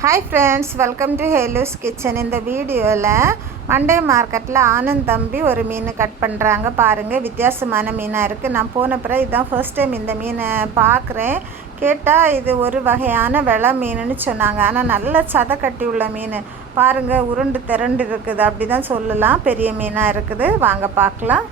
Hi friends, welcome to ஹேலூஸ் kitchen. இந்த வீடியோவில் மண்டே மார்க்கெட்டில் ஆனந்த் தம்பி ஒரு மீன் கட் பண்ணுறாங்க. பாருங்கள், வித்தியாசமான மீனாக இருக்குது. நான் போன பிறகு இதுதான் ஃபர்ஸ்ட் டைம் இந்த மீனை பார்க்குறேன். கேட்டால் இது ஒரு வகையான வெலை மீனுன்னு சொன்னாங்க. ஆனால் நல்ல சதை கட்டி உள்ள மீன் பாருங்கள், உருண்டு திரண்டு இருக்குது, அப்படி தான் சொல்லலாம். பெரிய மீனாக இருக்குது. வாங்க பார்க்கலாம்.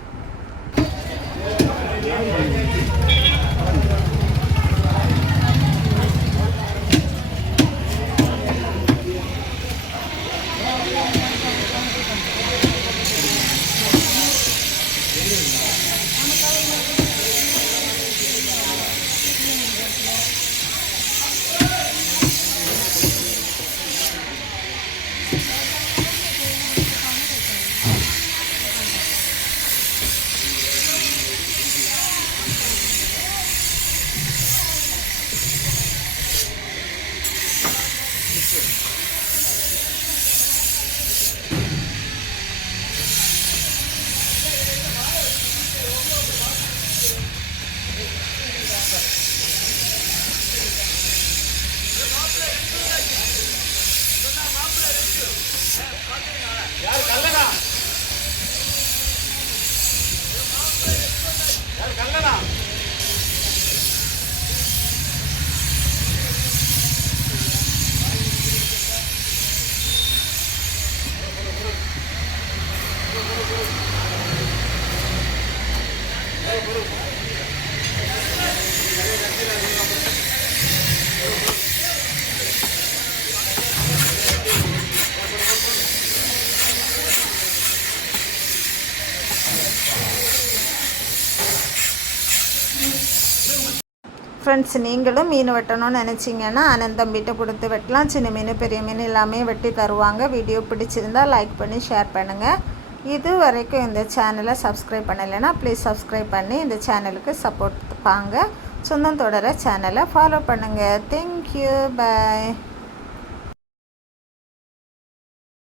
ஃப்ரெண்ட்ஸ், நீங்களும் மீன் வெட்டணும்னு நினச்சிங்கன்னா ஆனந்த் தம்பிகிட்ட கொடுத்து வெட்டலாம். சின்ன மீன் பெரிய மீன் எல்லாமே வெட்டி தருவாங்க. வீடியோ பிடிச்சிருந்தால் லைக் பண்ணி ஷேர் பண்ணுங்கள். இது வரைக்கும் இந்த சேனலை சப்ஸ்கிரைப் பண்ணலைன்னா ப்ளீஸ் சப்ஸ்கிரைப் பண்ணி இந்த சேனலுக்கு சப்போர்ட் பாங்க. சொந்தம் தொடர சேனலை ஃபாலோ பண்ணுங்கள். தேங்க்யூ, பாய்.